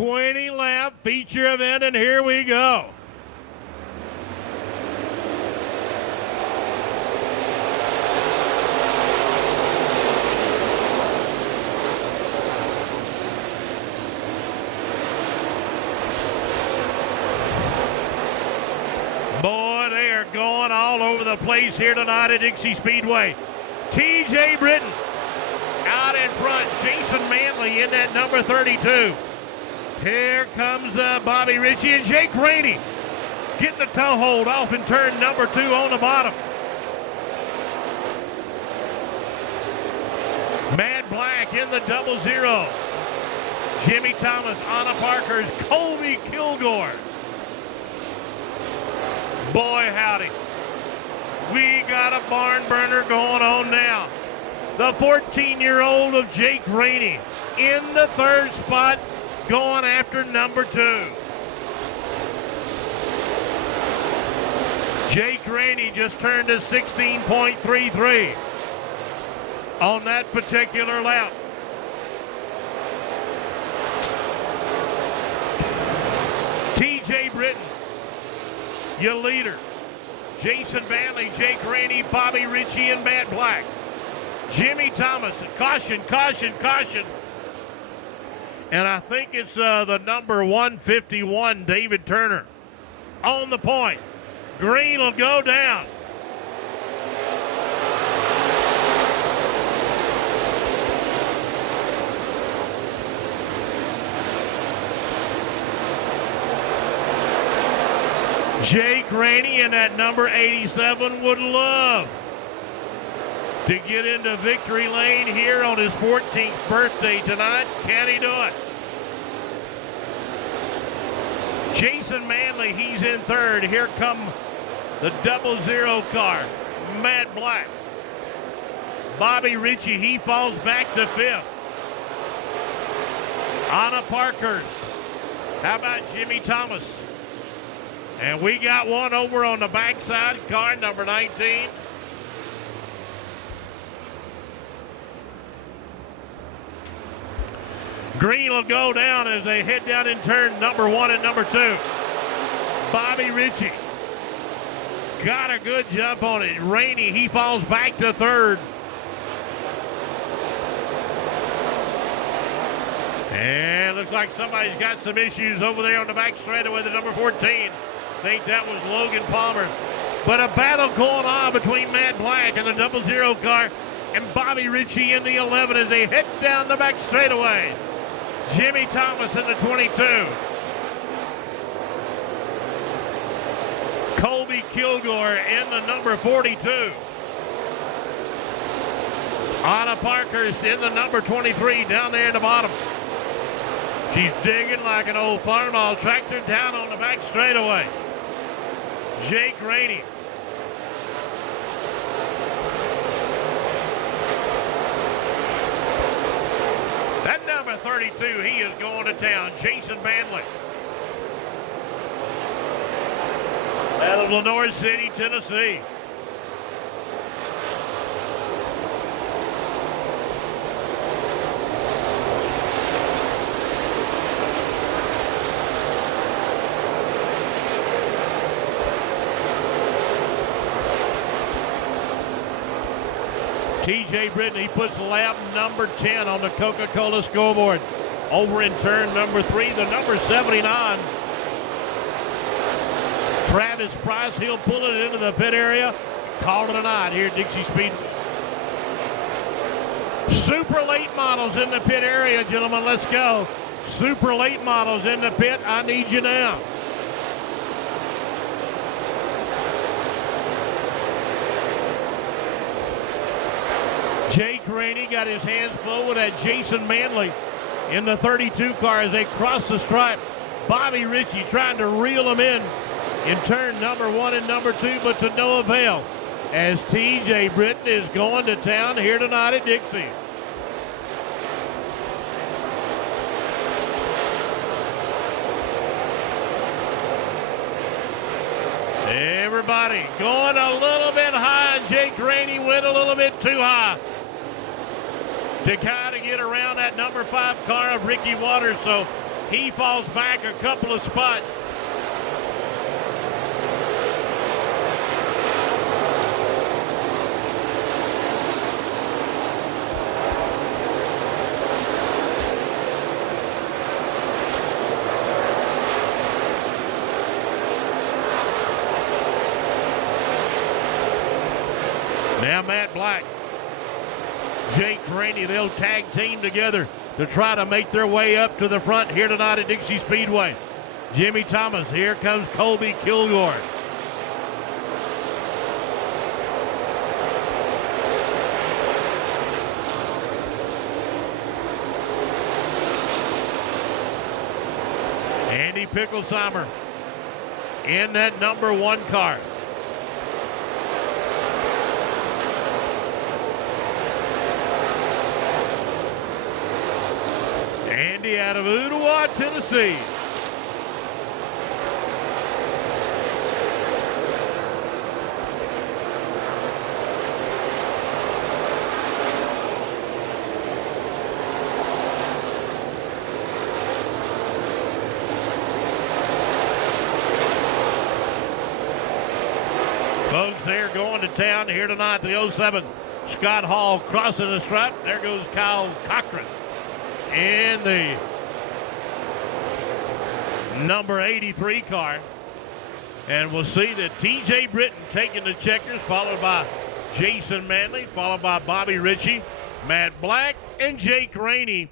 20-lap feature event, and here we go. Boy, they are going all over the place here tonight at Dixie Speedway. TJ Britton out in front. Jason Manley in that number 32. Here comes Bobby Ritchie and Jake Rainey getting the toe hold off in turn number 2 on the bottom. Matt Black in the 00. Jimmy Thomas, Anna Parker's Colby Kilgore. Boy, howdy. We got a barn burner going on now. The 14-year-old of Jake Rainey in the 3rd spot, going after number 2. Jake Rainey just turned a 16.33 on that particular lap. TJ Britton, your leader. Jason Manley, Jake Rainey, Bobby Ritchie, and Matt Black. Jimmy Thomas, caution, caution, caution. And I think it's the number 151, David Turner, on the point. Green will go down. Jake Rainey in that number 87 would love to get into victory lane here on his 14th birthday tonight. Can he do it? Jason Manley, he's in 3rd. Here come the 00 car, Matt Black. Bobby Ritchie, he falls back to 5th. Anna Parker. How about Jimmy Thomas? And we got one over on the backside, car number 19. Green will go down as they head down in turn number 1 and number 2. Bobby Ritchie got a good jump on it. Rainey, he falls back to 3rd. And looks like somebody's got some issues over there on the back straightaway, the number 14. I think that was Logan Palmer. But a battle going on between Matt Black and the 00 car and Bobby Ritchie in the 11 as they head down the back straightaway. Jimmy Thomas in the 22. Colby Kilgore in the number 42. Anna Parker's in the number 23 down there in the bottom. She's digging like an old farmall tractor down on the back straightaway. Jake Rainey. That number 32, he is going to town. Jason Manley. Out of Lenore City, Tennessee. TJ Britton, he puts lap number 10 on the Coca-Cola scoreboard. Over in turn number 3, the number 79. Travis Price, he'll pull it into the pit area. Call it a night here at Dixie Speedway. Super late models in the pit area, gentlemen. Let's go. Super late models in the pit. I need you now. Jake Rainey got his hands full with that Jason Manley in the 32 car as they cross the stripe. Bobby Ritchie trying to reel him in turn number 1 and number 2, but to no avail as TJ Britton is going to town here tonight at Dixie. Everybody going a little bit high, and Jake Rainey went a little bit too high to kind of get around that number 5 car of Ricky Waters. So He falls back a couple of spots. Now Matt Black, Jake Rainey, they'll tag team together to try to make their way up to the front here tonight at Dixie Speedway. Jimmy Thomas, here comes Colby Kilgore. Andy Picklesheimer in that number 1 car. Andy out of Ottawa, Tennessee. Folks, they're going to town here tonight. The 07 Scott Hall crossing the stripe. There goes Kyle Cochran in the number 83 car. And we'll see that T.J. Britton taking the checkers, followed by Jason Manley, followed by Bobby Ritchie, Matt Black, and Jake Rainey